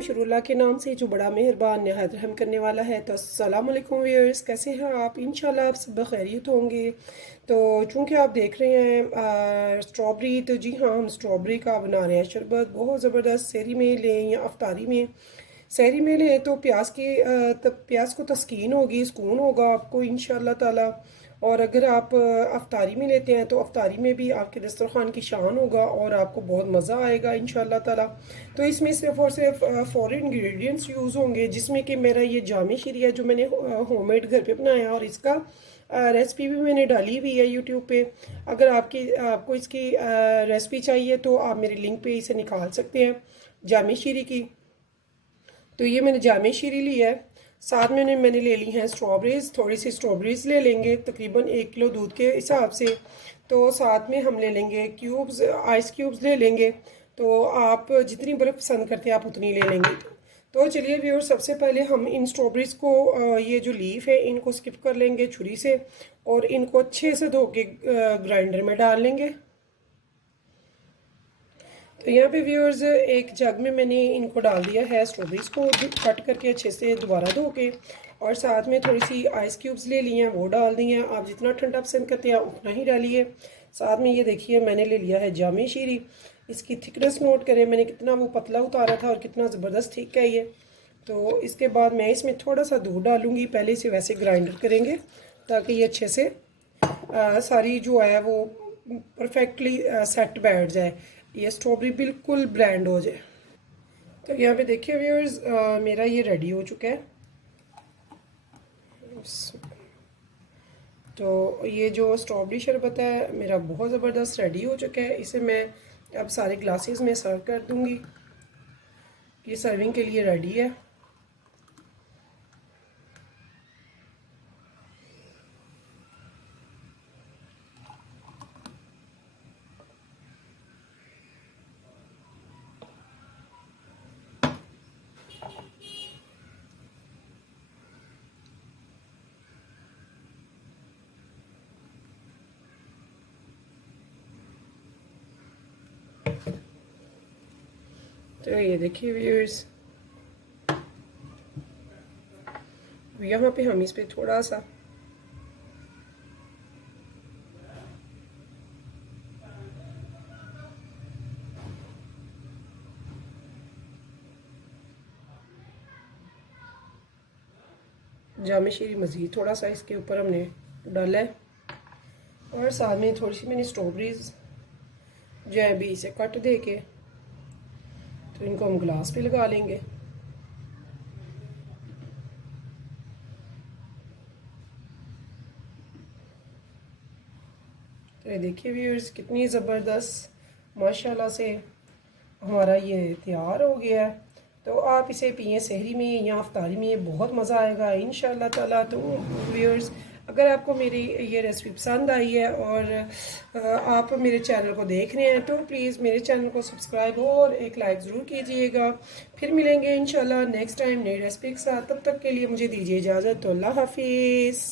शुरू अल्लाह के नाम से जो बड़ा मेहरबान नहायत रहम करने वाला है। तो अस्सलाम वालेकुम व्यूअर्स, कैसे हैं आप? इंशाल्लाह आप सब खैरियत होंगे। तो चूँकि आप देख रहे हैं स्ट्रॉबेरी, तो जी हाँ, हम स्ट्रॉबेरी का बना रहे हैं शरबत। बहुत ज़बरदस्त। सहरी में लें या अफ्तारी में। सहरी में लें तो प्याज को तस्कीन होगी, सुकून होगा आपको इंशाल्लाह ताला। और अगर आप अफ्तारी में लेते हैं तो अफ्तारी में भी आपके दस्तरखान की शान होगा और आपको बहुत मज़ा आएगा इंशाल्लाह ताला। तो इसमें सिर्फ और सिर्फ 4 इंग्रेडिएंट्स यूज़ होंगे, जिसमें कि मेरा ये जामे शीरी है जो मैंने होममेड घर पे बनाया, और इसका रेसिपी भी मैंने डाली हुई है यूट्यूब पे। अगर आपको इसकी रेसिपी चाहिए तो आप मेरे लिंक पे इसे निकाल सकते हैं, जामे शीरी की। तो ये मैंने जामे शीरी ली है। साथ में मैंने ले ली हैं स्ट्रॉबेरीज़, थोड़ी सी स्ट्रॉबेरीज़ ले लेंगे तकरीबन 1 किलो दूध के हिसाब से। तो साथ में हम ले लेंगे क्यूब्स, आइस क्यूब्स ले लेंगे। तो आप जितनी बर्फ़ पसंद करते हैं आप उतनी ले लेंगे। तो चलिए व्यूअर्स, सबसे पहले हम इन स्ट्रॉबेरीज़ को ये जो लीफ है इनको स्किप कर लेंगे छुरी से, और इनको अच्छे से धो के ग्राइंडर में डाल लेंगे। तो यहाँ पे व्यूअर्स एक जग में मैंने इनको डाल दिया है स्ट्रॉबेरीज को कट करके अच्छे से दोबारा धो के, और साथ में थोड़ी सी आइस क्यूब्स ले लिए हैं, वो डाल दी हैं। आप जितना ठंडा पसंद करते हैं उतना ही डालिए। साथ में ये देखिए मैंने ले लिया है जामे शीरी। इसकी थिकनेस नोट करें मैंने कितना वो पतला उतारा था और कितना ज़बरदस्त थिक है ये। तो इसके बाद मैं इसमें थोड़ा सा दूध डालूँगी। पहले इसे वैसे ग्राइंडर करेंगे ताकि ये अच्छे से सारी जो है वो परफेक्टली सेट बैठ जाए, ये स्ट्रॉबेरी बिल्कुल ब्लेंड हो जाए। तो यहाँ पे देखिए व्यूअर्स, मेरा ये रेडी हो चुका है। तो ये जो स्ट्रॉबेरी शरबत है मेरा बहुत ज़बरदस्त रेडी हो चुका है। इसे मैं अब सारे ग्लासेस में सर्व कर दूँगी। ये सर्विंग के लिए रेडी है। तो ये देखिए व्यूअर्स, यहाँ पे हम इस पे थोड़ा सा जामे शीरी मज़ीद थोड़ा सा इसके ऊपर हमने डाला है, और साथ में थोड़ी सी मैंने स्ट्रॉबेरीज जो है अभी इसे कट दे के, तो इनको हम ग्लास पे लगा लेंगे। तो ये देखिए व्यूअर्स, कितनी ज़बरदस्त माशाल्लाह से हमारा ये तैयार हो गया है। तो आप इसे पिए सहरी में या अफ्तारी में, बहुत मज़ा आएगा इंशाल्लाह ताला। तो व्यूअर्स, अगर आपको मेरी ये रेसिपी पसंद आई है और आप मेरे चैनल को देख रहे हैं तो प्लीज़ मेरे चैनल को सब्सक्राइब और एक लाइक ज़रूर कीजिएगा। फिर मिलेंगे इंशाल्लाह नेक्स्ट टाइम नई रेसिपी के साथ। तब तक के लिए मुझे दीजिए इजाज़त। तो अल्लाह हाफिज़।